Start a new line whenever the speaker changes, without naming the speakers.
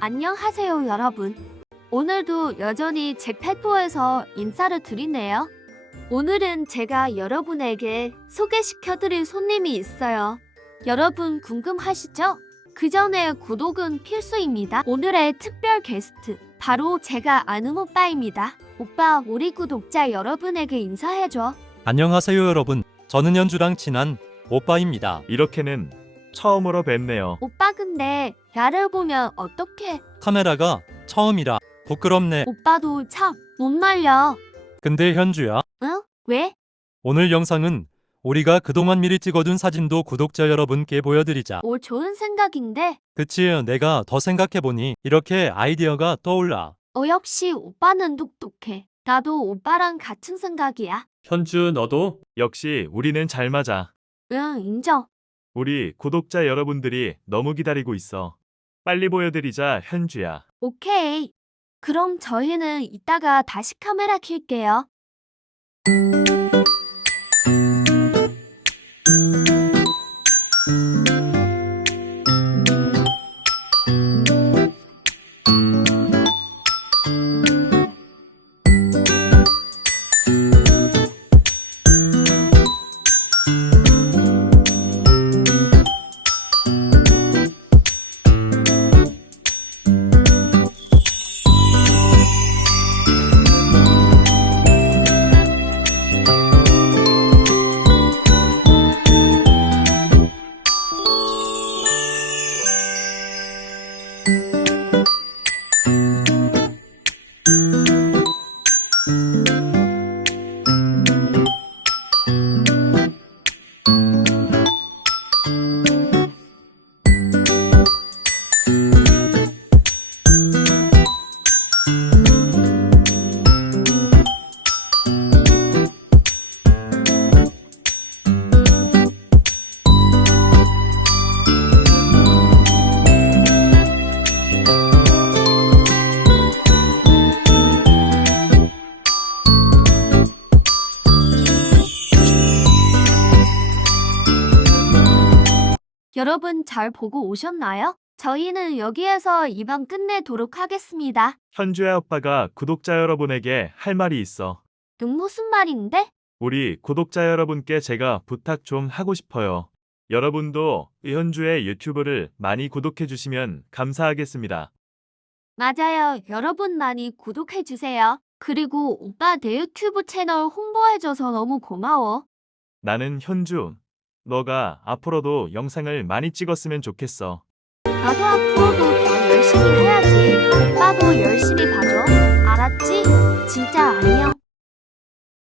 안녕하세요, 여러분. 오늘도 여전히 잭패토에서 인사를 드리네요. 오늘은 제가 여러분에게 소개시켜 드릴 손님이 있어요. 여러분 궁금하시죠? 그 전에 구독은 필수입니다. 오늘의 특별 게스트, 바로 제가 아는 오빠입니다. 오빠, 우리 구독자 여러분에게 인사해줘.
안녕하세요 여러분. 저는 연주랑 친한 오빠입니다.
이렇게는 처음으로 뵙네요.
오빠 근데 나를 보면 어떡해?
카메라가 처음이라 부끄럽네.
오빠도 참 못 말려.
근데 현주야,
응? 왜?
오늘 영상은 우리가 그동안 미리 찍어둔 사진도 구독자 여러분께 보여드리자.
오 좋은 생각인데
그치, 내가 더 생각해보니 이렇게 아이디어가 떠올라.
어 역시 오빠는 똑똑해. 나도 오빠랑 같은 생각이야.
현주 너도? 역시 우리는 잘 맞아.
응 인정.
우리 구독자 여러분들이 너무 기다리고 있어. 빨리 보여드리자 현주야.
오케이. 그럼 저희는 이따가 다시 카메라 킬게요. 여러분 잘 보고 오셨나요? 저희는 여기에서 이번 끝내도록 하겠습니다.
현주야 오빠가 구독자 여러분에게 할 말이 있어.
응 무슨 말인데?
우리 구독자 여러분께 제가 부탁 좀 하고 싶어요. 여러분도 현주의 유튜브를 많이 구독해 주시면 감사하겠습니다.
맞아요. 여러분 많이 구독해주세요. 그리고 오빠 내 유튜브 채널 홍보해줘서 너무 고마워.
나는 현주. 너가 앞으로도 영상을 많이 찍었으면 좋겠어.
나도 앞으로도 더 열심히 해야지. 오빠도 열심히 봐줘. 알았지? 진짜 안녕.